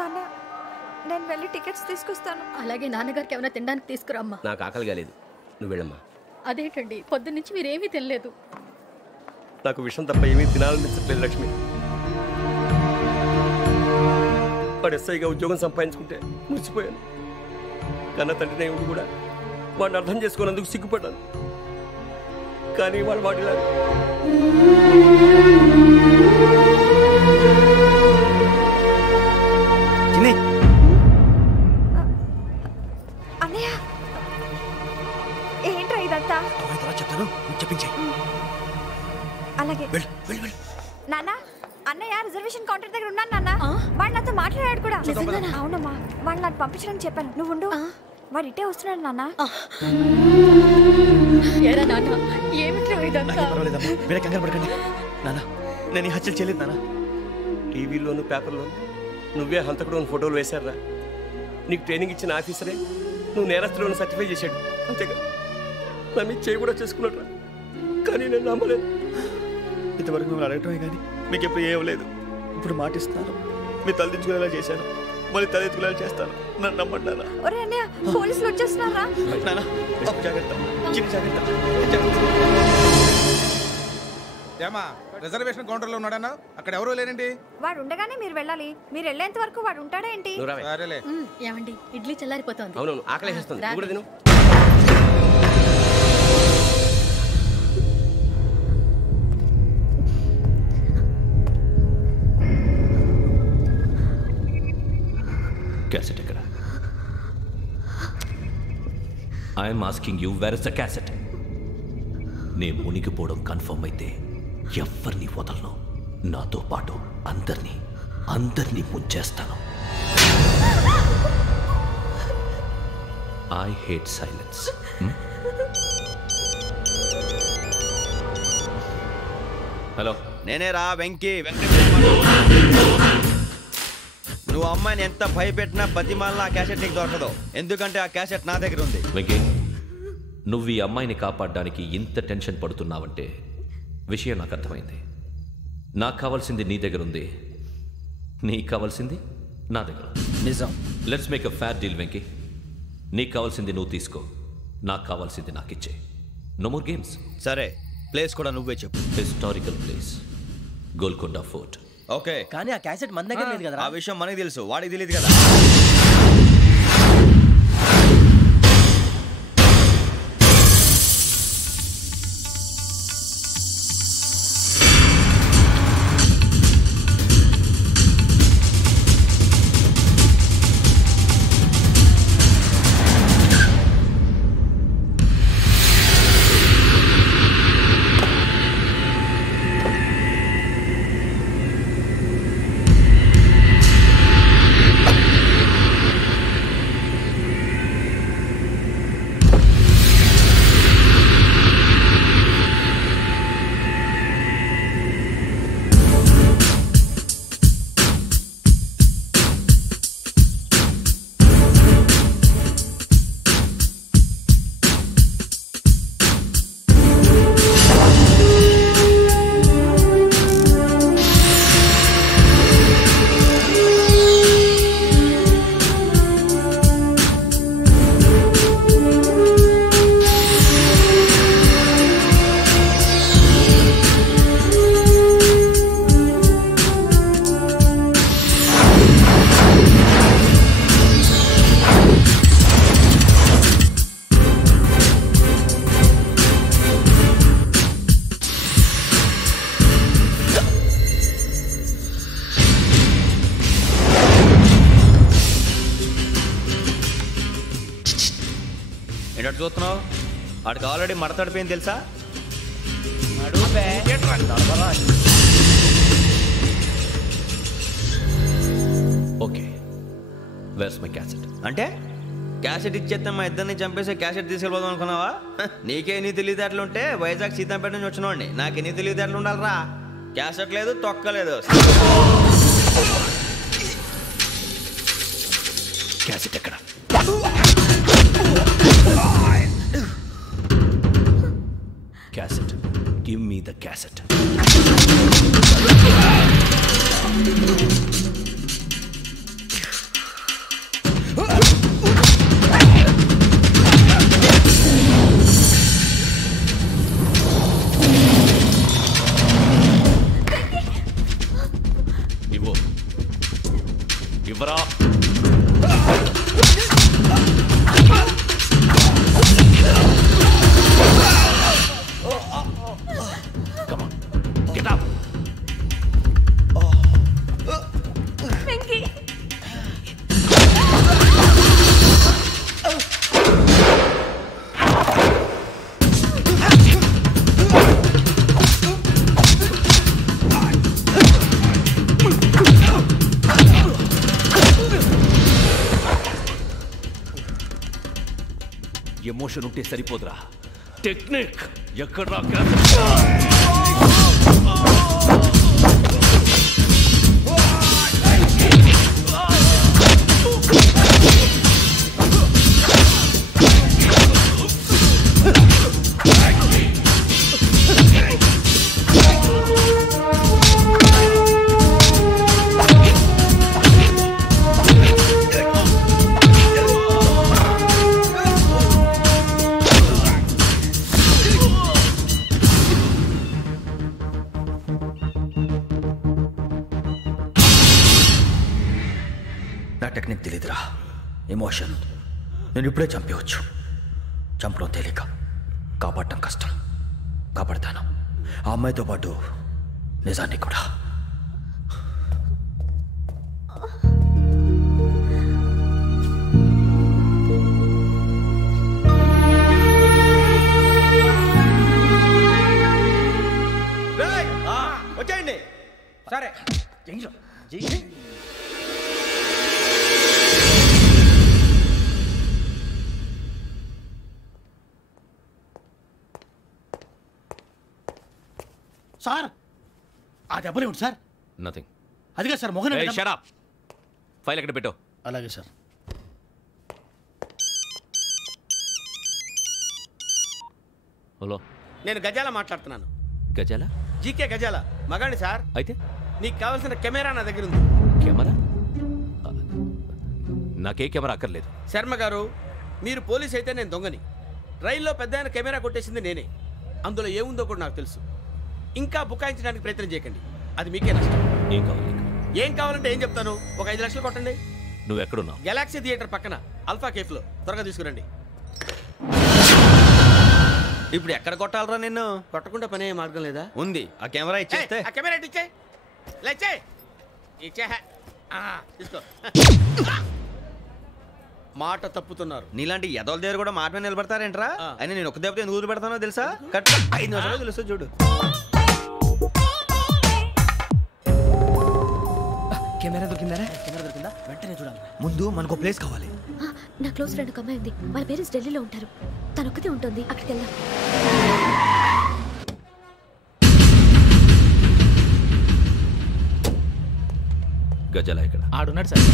నాన్న నేను వెళ్ళి టికెట్స్ తీసుకొస్తాను. అలాగే నాన్నగారికి ఏమైనా తినడానికి తీసుకురామ్మా. నాకు ఆకలి కాలేదు, నువ్వు వెళ్ళమ్మా. అదేంటండి పొద్దున్నుంచి మీరేమీ తినలేదు. నాకు విషయం తప్ప ఏమీ తినాలనిపించట్లేదు లక్ష్మి. వాడు ఎస్ఐగా ఉద్యోగం సంపాదించుకుంటే మురిసిపోయాను. కన్న తండ్రినే ఉండి కూడా వాడిని అర్థం చేసుకున్నందుకు సిగ్గుపడ్డాను. కానీ వాడిలా అన్నయ్య ఏంట్రా ఇదంతా? చెప్తాను, చెప్పించే. అలాగే నాన్న, అన్నయ్య రిజర్వేషన్ కౌంటర్ దగ్గర ఉన్నాను నాన్న. వాడు నాతో మాట్లాడాడు కూడా. అవునమ్మా, వాడు నాకు పంపించడానికి చెప్పాను. నువ్వు ఉండు, వాడు ఇటే వస్తున్నాడు నాన్న. మీరే కంగారు పడకండి నాన్న, నేను ఈ హత్యలు చేయలేదు నాన్న. టీవీలోను పేపర్లోను నువ్వే హంతకుడు ఫోటోలు వేశారా? నీకు ట్రైనింగ్ ఇచ్చిన ఆఫీసరే నువ్వు నేరస్తులను సర్టిఫై చేశాడు, అంతేగా? నా మీద చేయి కూడా చేసుకున్నట్రా, కానీ నేను నమ్మలేదు. ఇంతవరకు మిమ్మల్ని అడగటమే కానీ మీకు ఎప్పుడు ఏమలేదు. ఇప్పుడు మాటిస్తున్నాను, మీ తలదించుకునేలా చేశాను, మళ్ళీ తలెత్తుకునేలా చేస్తాను. నన్ను నమ్మంటారా? ఒరే అన్నయ్య, పోలీసులు వచ్చేస్తున్నారా? నాన్న జాగ్రత్త, చిన్న జాగ్రత్త. ఏమా రిజర్వేషన్ కౌంటర్లో ఉన్నాడన్నా? అక్కడ ఎవరూ లేనండి. వాడు ఉండగానే మీరు వెళ్ళాలి. మీరు వెళ్ళేంత వరకు వాడు ఉంటాడా ఏంటి? ఏమండి ఇడ్లీ చల్లారిపోతుంది. అవును, ఆకలేస్తుంది. నువ్వు కూడా తిను. క్యాసెట్ ఎక్కడ? I'm asking you, where is the cassette? నే మునిగిపోవడం కన్ఫర్మ్ అయితే ఎవ్వరిని వదలను. నాతో పాటు అందరినీ ముంచేస్తాను. I hate silence. హలో, నేనేరా వెంకీ. నువ్వు అమ్మాయిని ఎంత భయపెట్టినా బతిమాలినా ఆ క్యాసెట్ నీకు దొరకదు. ఎందుకంటే ఆ క్యాసెట్ నా దగ్గర ఉంది. వెంకీ, నువ్వు ఈ అమ్మాయిని కాపాడడానికి ఇంత టెన్షన్ పడుతున్నావంటే విషయం నాకు అర్థమైంది. నాకు కావాల్సింది నీ దగ్గర ఉంది, నీకు కావాల్సింది నా దగ్గర. నిజం. Let's make a fair deal Venky. నీకు కావాల్సింది నువ్వు తీసుకో, నాకు కావాల్సింది నాకు ఇచ్చే. No more games. సరే, ప్లేస్ కూడా నువ్వే చెప్పు. Historical place, Golconda fort. Okay, కానీ ఆ క్యాసెట్ మన దగ్గర లేదు కదా. ఆ విషయం మనకి తెలుసు, వాడికి తెలియదు కదా. ఏంటంటే చూస్తున్నావు? వాడికి ఆల్రెడీ మడతడిపోయింది తెలుసా? Okay, where's my cassette? అంటే క్యాసెట్ ఇచ్చేస్తే మా ఇద్దరిని చంపేసి క్యాసెట్ తీసుకెళ్ళిపోదాం అనుకున్నావా? నీకే ఎన్ని తెలివితేటలు ఉంటే వైజాగ్ సీతంపేట నుంచి వచ్చినవాడిని. నాకు ఎన్ని తెలివితేటలు ఉండాలరా? క్యాసెట్ లేదు, తొక్కలేదు. క్యాసెట్ ఎక్కడ? Cassette, give me the cassette. ఇవ్వు. ఇవ్వరా. Come on, get up. Venky emotion ఉంటే సరిపోదురా, టెక్నిక్ ఎక్కడ. నా టెక్నిక్ తెలీదురా, ఎమోషన్. నేను ఇప్పుడే చంపేయచ్చు. చంపడం తేలిక, కాపాడటం కష్టం. కాపాడతాను ఆ అమ్మాయితో పాటు నిజాన్ని కూడా. వచ్చేయండి. సరే సార్ ఆ దెబ్బలేమిటి సార్? నథింగ్. అదిగా sir Mohan. Shut up. File ఎక్కడ పెట్టు. అలాగే సార్. హలో, నేను గజాల మాట్లాడుతున్నాను. గజాల? జీకే గజాల మగాండి సార్. అయితే నీకు కావాల్సిన కెమెరా నా దగ్గర ఉంది. కెమెరా? నాకే కెమెరా అక్కర్లేదు. శర్మ గారు, మీరు పోలీస్ అయితే నేను దొంగని. రైల్లో పెద్ద ఆయన కెమెరా కొట్టేసింది నేనే. అందులో ఏముందో కూడా నాకు తెలుసు. ఇంకా బుకాయించడానికి ప్రయత్నం చేయకండి, అది మీకే నష్టం. ఏం కావాలి? ఏం కావాలంటే ఏం చెప్తాను. ఒక 5 లక్షలు కొట్టండి. నువ్వు ఎక్కడున్నావు? గెలాక్సీ థియేటర్ పక్కన అల్ఫా కేఫ్లో. త్వరగా తీసుకురండి. ఇప్పుడు ఎక్కడ కొట్టాలరా నిన్ను? కొట్టకుండా పనే మార్గం లేదా? ఉంది. ఆ కెమెరా ఇచ్చేస్తే. ఆ కెమెరా ఇచ్చే లేచే ఇచ్చే తీసుకో. మాట తప్పుతున్నారు. నీలాంటి ఎదల దగ్గర కూడా మాట మీద నిలబడతారేంట్రా? అయినా నేను ఒక దెబ్బతో ఎందుకు ఊరు పెడతానో తెలుసా? కరెక్ట్ 5 నిమిషాలు తెలుసు చూడు. కెమెరా దొరికిందా? వెంటనే చూడాలి. ముందు మనకు ప్లేస్ కావాలి. నా క్లోజ్ ఫ్రెండ్ ఒక అమ్మాయి ఉంది. వాళ్ళ పేరెంట్స్ ఢిల్లీలో ఉంటారు. తను ఒక్కతే ఉంటుంది. అక్కడికి వెళ్దాం. గజాల ఇక్కడ ఆడున్నాడు సార్.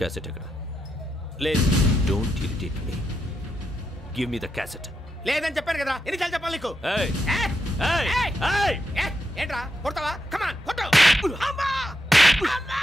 క్యాసెట్ ఎక్కడ? లేదు. Don't irritate me. Give me the cassette. లేదని చెప్పాను కదా, ఎన్నిసార్లు చెప్పాలి నీకు? ఏయ్ ఏయ్ ఏయ్, ఏంట్రా కొడతావా? కమాన్ కొట్టు. అమ్మా! అమ్మా!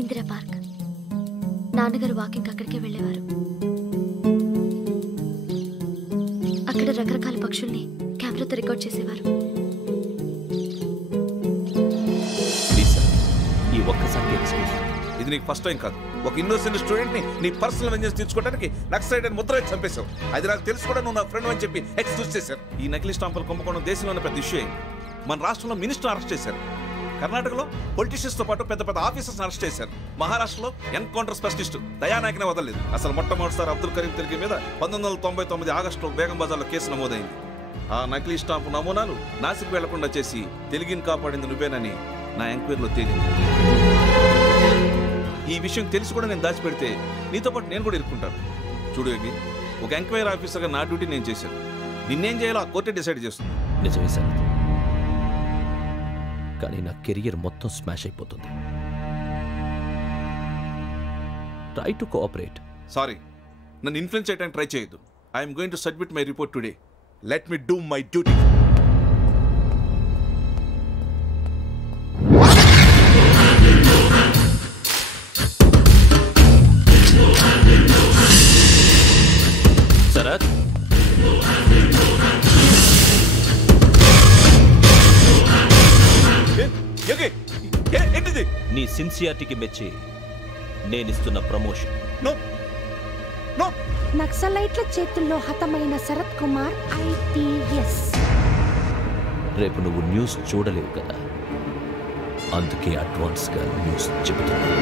ఇందిరా పార్క్. నాన్నగారు వాకింగ్ అక్కడికే వెళ్ళేవారు. అక్కడ రకరకాల పక్షుల్ని కెమెరాతో రికార్డ్ చేసేవారు. ఈ ఒక్కసారి ఎక్స్క్యూజ్. ఇది నీకు ఫస్ట్ టైం కాదు. ఒక ఇన్నోసెంట్ స్టూడెంట్ ని నీ పర్సనల్ వెంజెన్స్ తీర్చుకోవడానికి నక్సలైట్ అని ముద్ర వేసి చంపేశావు. అది నాకు తెలుసు కూడా నువ్వు నా ఫ్రెండ్ అని చెప్పి ఎక్స్క్యూజ్ చేశారు. ఈ నకిలీ స్టాంపులు కుంభకోణం దేశంలో ఉన్న పెద్ద ఇష్యూ అయింది. మన రాష్ట్రంలో మినిస్టర్ అరెస్ట్ చేశారు. కర్ణాటకలో పొలిటీషియన్స్ తో పాటు పెద్ద పెద్ద ఆఫీసర్స్ అరెస్ట్ చేశారు. మహారాష్ట్రలో ఎన్కౌంటర్ స్పెషలిస్ట్ దయానాయకనే వదలలేదు. అసలు మొట్టమొదటిసారి అబ్దుల్ కరీం తిరిగి మీద 1999 ఆగస్టులో బేగం బజార్లో కేసు నమోదైంది. ఆ నకిలీ స్టాంపు నమూనాలు నాసిక్ వెళ్లకుండా చేసి తెలుగుని కాపాడింది నువ్వేనని నా ఎంక్వైరీలో తేలింది. ఈ విషయం తెలిసి కూడా నేను దాచిపెడితే నీతో పాటు నేను కూడా ఇరుక్కుంటాను. చూడు యోగి, ఒక ఎంక్వైరీ ఆఫీసర్గా నా డ్యూటీ నేను చేశాను. నిన్నేం చేయాలో ఆ కోర్టే డిసైడ్ చేస్తుంది. నిజమే సార్. కానీ నా కెరియర్ మొత్తం స్మాష్ అయిపోతుంది. Try to cooperate. సారీ, నన్ను ఇన్ఫ్లుయెన్స్ చేయడానికి ట్రై చేయొద్దు. I'm going to submit my report today. Let me do my duty. Sarath, ఏంటిది? నీ సిన్సియారిటీకి మెచ్చి నేనిస్తున్న ప్రమోషన్. No no. నక్సలైట్ల చేతుల్లో హతమైన శరత్ కుమార్ IPS. రేపు నువ్వు న్యూస్ చూడలేవు కదా, అందుకే అడ్వాన్స్గా న్యూస్ చెబుతున్నా.